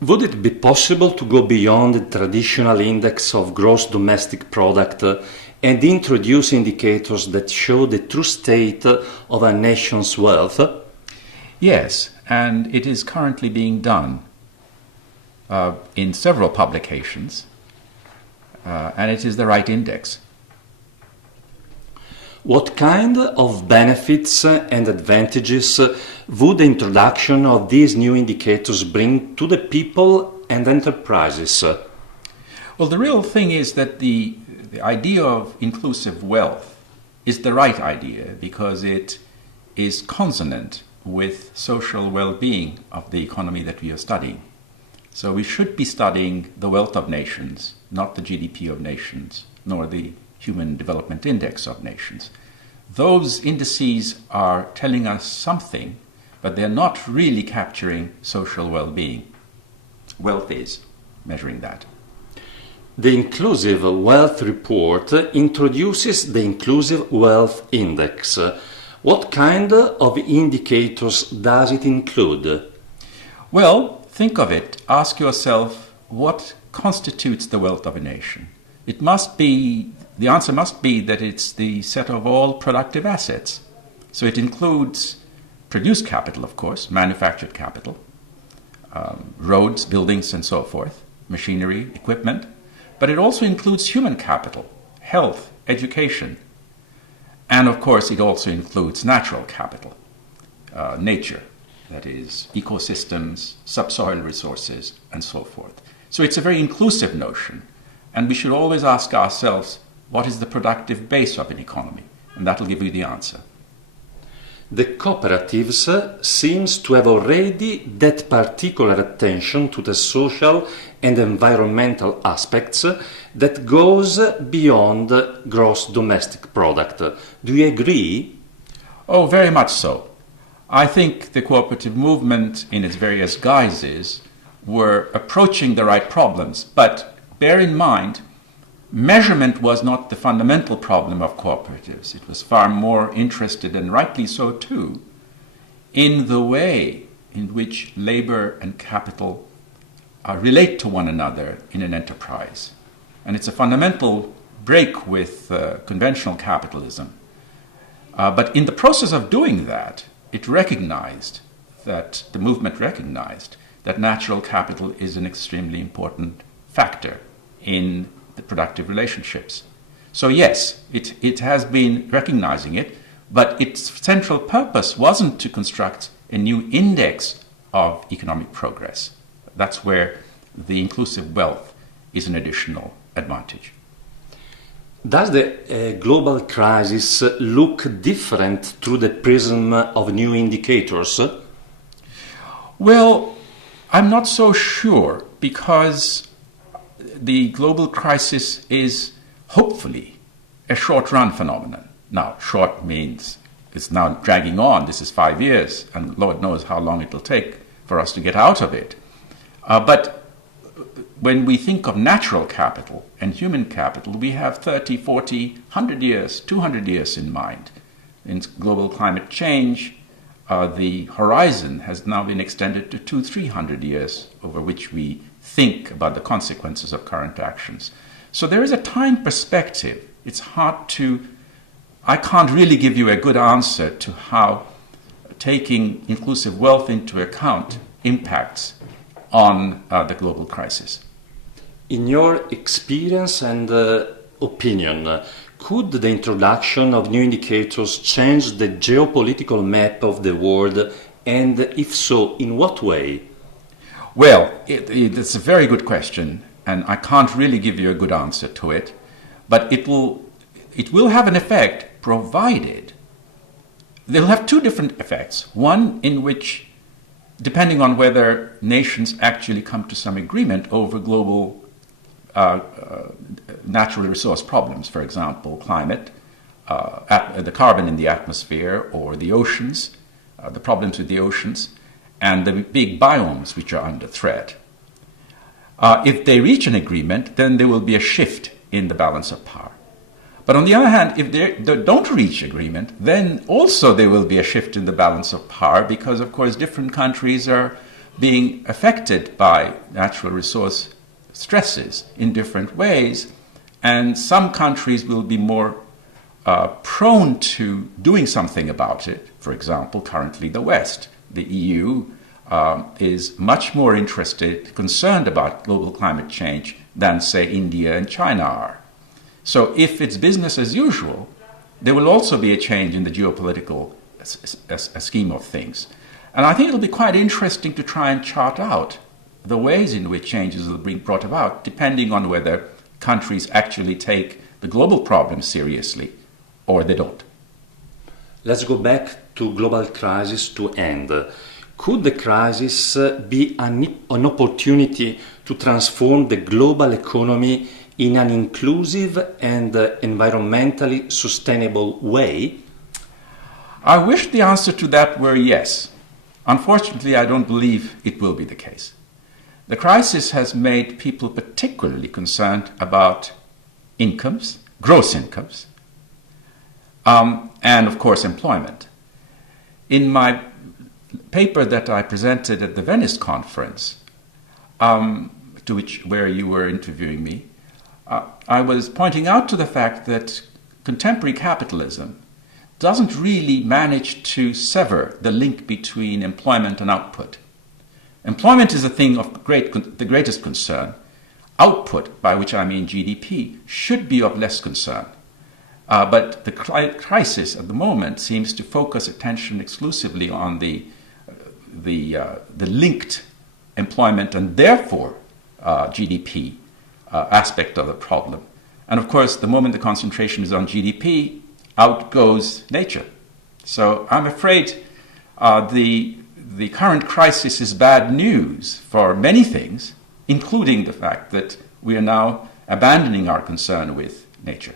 Would it be possible to go beyond the traditional index of gross domestic product and introduce indicators that show the true state of a nation's wealth? Yes, and it is currently being done in several publications, and it is the right index. What kind of benefits and advantages would the introduction of these new indicators bring to the people and enterprises? Well, the real thing is that the idea of inclusive wealth is the right idea because it is consonant with social well-being of the economy that we are studying. So we should be studying the wealth of nations, not the GDP of nations, nor the Human Development Index of nations. Those indices are telling us something, but they're not really capturing social well-being. Wealth is measuring that. The Inclusive Wealth Report introduces the Inclusive Wealth Index. What kind of indicators does it include? Well, think of it. Ask yourself, what constitutes the wealth of a nation? The answer must be that it's the set of all productive assets. So it includes produced capital, of course, manufactured capital, roads, buildings, and so forth, machinery, equipment, but it also includes human capital, health, education, and of course it also includes natural capital, nature, that is, ecosystems, subsoil resources, and so forth. So it's a very inclusive notion, and we should always ask ourselves, what is the productive base of an economy? And that will give you the answer. The cooperatives seems to have already that particular attention to the social and environmental aspects that goes beyond gross domestic product. Do you agree? Oh, very much so. I think the cooperative movement in its various guises were approaching the right problems, but bear in mind, measurement was not the fundamental problem of cooperatives. It was far more interested, and rightly so too, in the way in which labor and capital relate to one another in an enterprise. And it's a fundamental break with conventional capitalism. But in the process of doing that, the movement recognized that natural capital is an extremely important factor in the productive relationships. So yes, it has been recognizing it, but its central purpose wasn't to construct a new index of economic progress. That's where the inclusive wealth is an additional advantage. Does the global crisis look different through the prism of new indicators? Well, I'm not so sure, because the global crisis is hopefully a short-run phenomenon. Now, short means it's now dragging on. This is 5 years, and Lord knows how long it will take for us to get out of it. But when we think of natural capital and human capital, we have 30, 40, 100 years, 200 years in mind. In global climate change, the horizon has now been extended to 200-300 years, over which we think about the consequences of current actions. So there is a time perspective. I can't really give you a good answer to how taking inclusive wealth into account impacts on the global crisis. In your experience and opinion, could the introduction of new indicators change the geopolitical map of the world, and if so, in what way? Well, it's a very good question, and I can't really give you a good answer to it, but it will have an effect, provided they'll have two different effects. One in which, depending on whether nations actually come to some agreement over global natural resource problems, for example, climate, the carbon in the atmosphere, or the oceans, the problems with the oceans, and the big biomes which are under threat. If they reach an agreement, then there will be a shift in the balance of power. But on the other hand, if they don't reach agreement, then also there will be a shift in the balance of power, because, of course, different countries are being affected by natural resource stresses in different ways, and some countries will be more prone to doing something about it. For example, currently the West, the EU, is much more interested, concerned about global climate change than, say, India and China are. So if it's business as usual, there will also be a change in the geopolitical scheme of things. And I think it'll be quite interesting to try and chart out the ways in which changes will be brought about, depending on whether countries actually take the global problem seriously or they don't. Let's go back to global crisis to end. Could the crisis be an opportunity to transform the global economy in an inclusive and environmentally sustainable way? I wish the answer to that were yes. Unfortunately, I don't believe it will be the case. The crisis has made people particularly concerned about incomes, gross incomes, and of course employment. In my paper that I presented at the Venice conference, where you were interviewing me, I was pointing out to the fact that contemporary capitalism doesn't really manage to sever the link between employment and output. Employment is a thing of the greatest concern. Output, by which I mean GDP, should be of less concern. But the crisis at the moment seems to focus attention exclusively on the linked employment and therefore GDP aspect of the problem. And of course, the moment the concentration is on GDP, out goes nature. So I'm afraid the current crisis is bad news for many things, including the fact that we are now abandoning our concern with nature.